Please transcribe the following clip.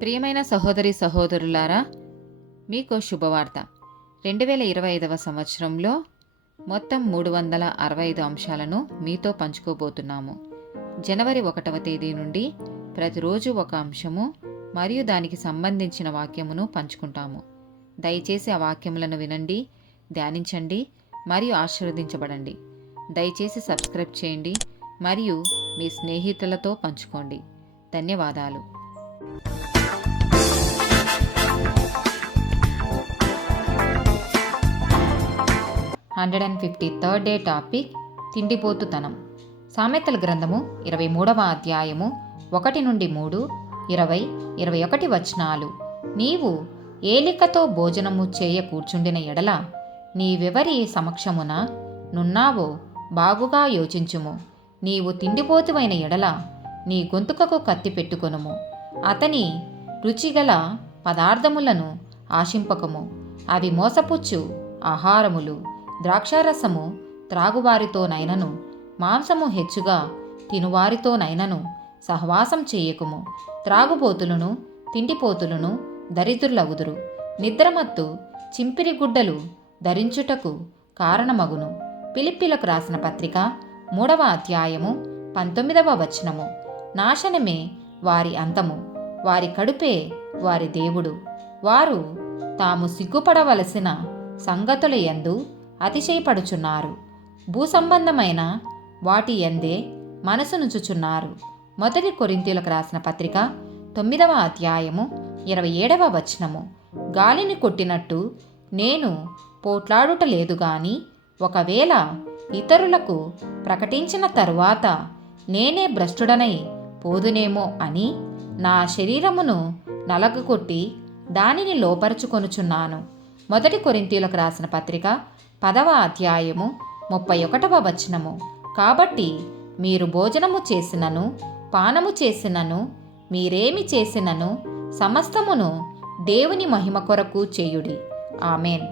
ప్రియమైన సహోదరి సహోదరులారా, మీకు శుభవార్త. 2025 సంవత్సరంలో మొత్తం 365 అంశాలను మీతో పంచుకోబోతున్నాము. జనవరి 1వ తేదీ నుండి ప్రతిరోజు ఒక అంశము మరియు దానికి సంబంధించిన వాక్యమును పంచుకుంటాము. దయచేసి ఆ వాక్యములను వినండి, ధ్యానించండి మరియు ఆశీర్వదించబడండి. దయచేసి సబ్స్క్రైబ్ చేయండి మరియు మీ స్నేహితులతో పంచుకోండి. ధన్యవాదాలు. 153rd day topic తిండిపోతుతనం. సామెతల గ్రంథము 23వ అధ్యాయము 1 నుండి 3, 20, 21 వచనాలు. నీవు ఏలికతో భోజనము చేయ కూర్చుండిన ఎడల నీవెవరి సమక్షమున నున్నావో బాగుగా యోచించుము. నీవు తిండిపోతువైన ఎడల నీ గొంతుకకు కత్తి పెట్టుకొనుము. అతని రుచిగల పదార్థములను ఆశింపకము, అవి మోసపుచ్చు ఆహారములు. ద్రాక్షారసము త్రాగువారితోనైనను మాంసము హెచ్చుగా తినువారితోనైనను సహవాసం చేయకుము. త్రాగుబోతులను తిండిపోతులను దరిద్రులగుదురు. నిద్రమత్తు చింపిరి గుడ్డలు ధరించుటకు కారణమగును. ఫిలిప్పీలకు రాసిన పత్రిక 3వ అధ్యాయము 19వ వచనము. నాశనమే వారి అంతము, వారి కడుపే వారి దేవుడు. వారు తాము సిగ్గుపడవలసిన సంగతుల యందు అతిశయపడుచున్నారు. భూసంబంధమైన వాటి యందే మనసునుచుచున్నారు. 1 కొరింథీయులకు రాసిన పత్రిక 9వ అధ్యాయము 27వ వచనము. గాలిని కొట్టినట్టు నేను పోట్లాడుట లేదు గాని, ఒకవేళ ఇతరులకు ప్రకటించిన తరువాత నేనే భ్రష్టుడనై పోదునేమో అని నా శరీరమును నలగగొట్టి దానిని లోపరుచుకొనుచున్నాను. 1 కొరింథీయులకు రాసిన పత్రిక 10వ అధ్యాయము 31వ వచనము. కాబట్టి మీరు భోజనము చేసినను పానము చేసినను మీరేమి చేసినను సమస్తమును దేవుని మహిమ కొరకు చేయుడి. ఆమేన్.